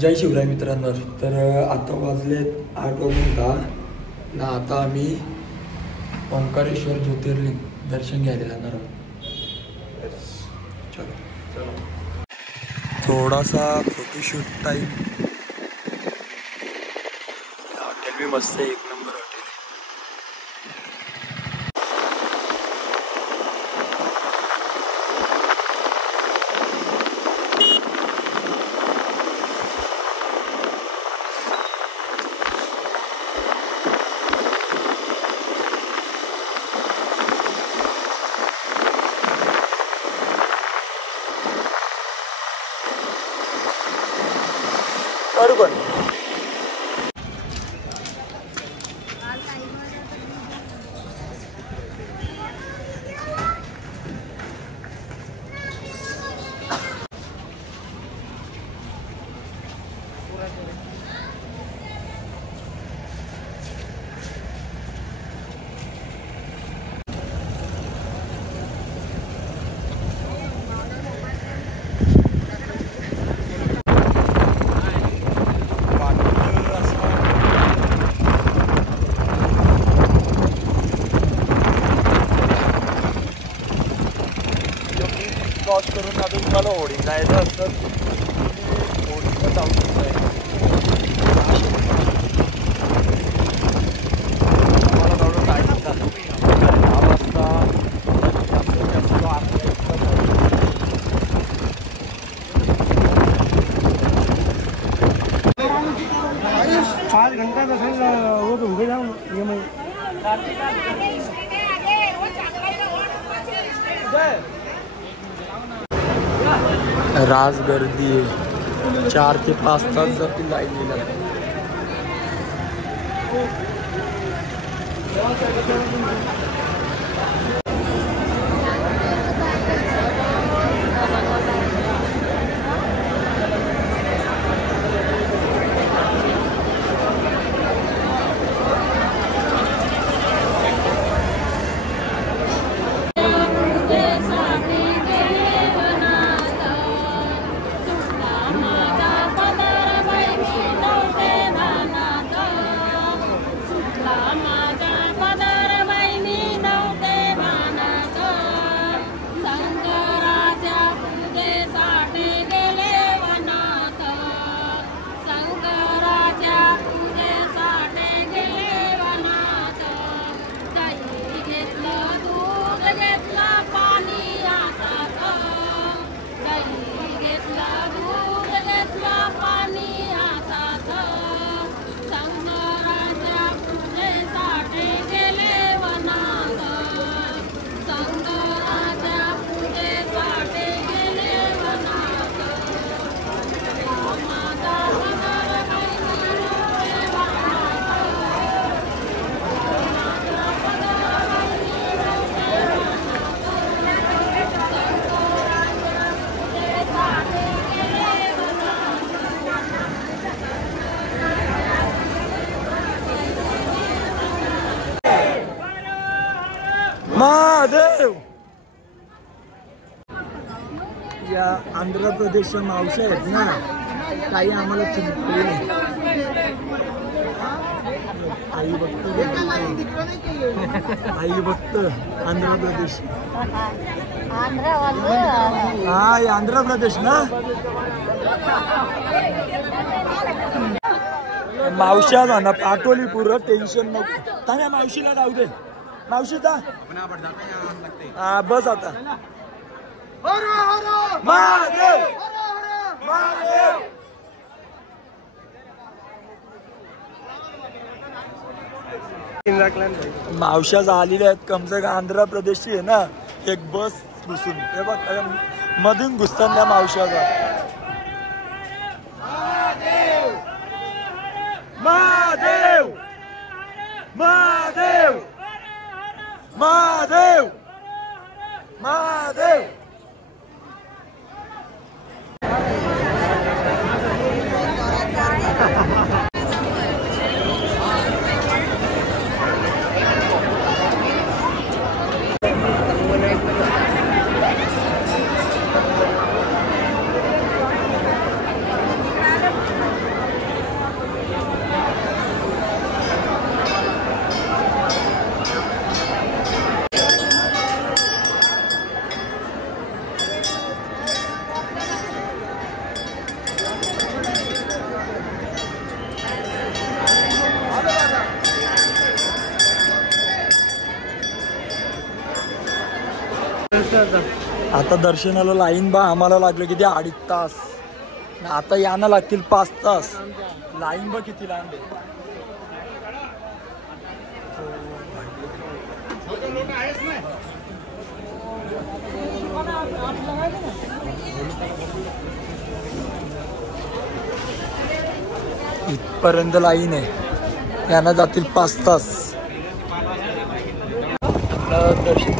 जय शिवराय मित्रांनो. तर आता वाजलेत 8:10 ना. आता आम्ही ओंकारेश्वर ज्योतिर्लिंग दर्शन घ्यायला जाणार आहोत. चलो थोडासा फोटोशूट टाइम. हॉटेल भी मस्त आहे, एक नंबर हॉटेल. बरोबर. क्रॉस करून आता तुम्हाला होडी जायचं असतं, तुम्ही होडीचं जाऊ शकताय. तुम्हाला थोडं टाईम होता 10 वाजता जास्त 5 घंटा बसेल वो तो हो जाऊँ ये मैं राज गर्दी आहे. 4 ते 5 तास जातील लाईनीला. महादेव. या आंध्र प्रदेशच्या मावशी आहेत ना, काही आम्हाला चिंता नाही. आई बघत आंध्र प्रदेश. हा आंध्र प्रदेश ना. मावश्या ना पाठवली पूर्ण. टेन्शन नको. त्या मावशीला जाऊ दे. मावशीचा हा बस आता. महादेव महादेव. मावश्या आलेल्या आहेत. कमसे कम आंध्र प्रदेशची आहे ना. एक बस घुसून हे बघ मधून घुसतात त्या मावश्याचा. महादेव महादेव महादेव महादेव. आता दर्शनाला लाईन बा आम्हाला लागलं किती 2.5 तास. आता यानं लागतील 5 तास. लाईन बा किती लांब आहे. इथपर्यंत लाईन आहे. यांना जातील 5 तास. दर्शन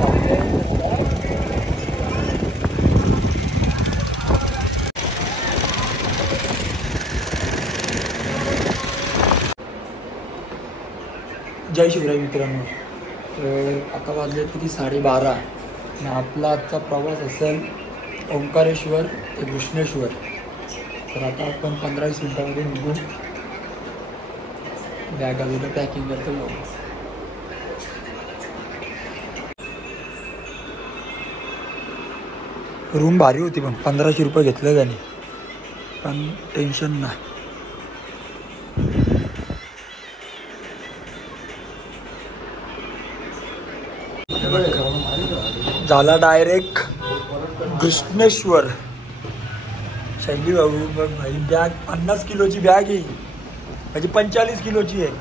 जय शिवराय मित्रांनो. तर आता वाजले किती 12:30. आणि आपला आजचा प्रवास असेल ओंकारेश्वर ते घृष्णेश्वर. तर आता आपण 15-20 मिनिटांमध्ये निघू. बॅग वगैरे पॅकिंग करतो. रूम भारी होती पण 1500 रुपये घेतले त्याने. पण टेन्शन नाही. झाला डायरेक्ट घृष्णेश्वर. शैली बाबू बघ भाई, बॅग 50 किलोची बॅग आहे. म्हणजे 45 किलोची आहे.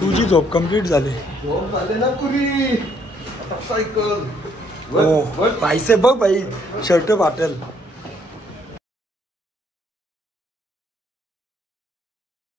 तुझी झोप कंप्लीट झाली. हो पैसे बघ भाई, शर्ट फाटेल.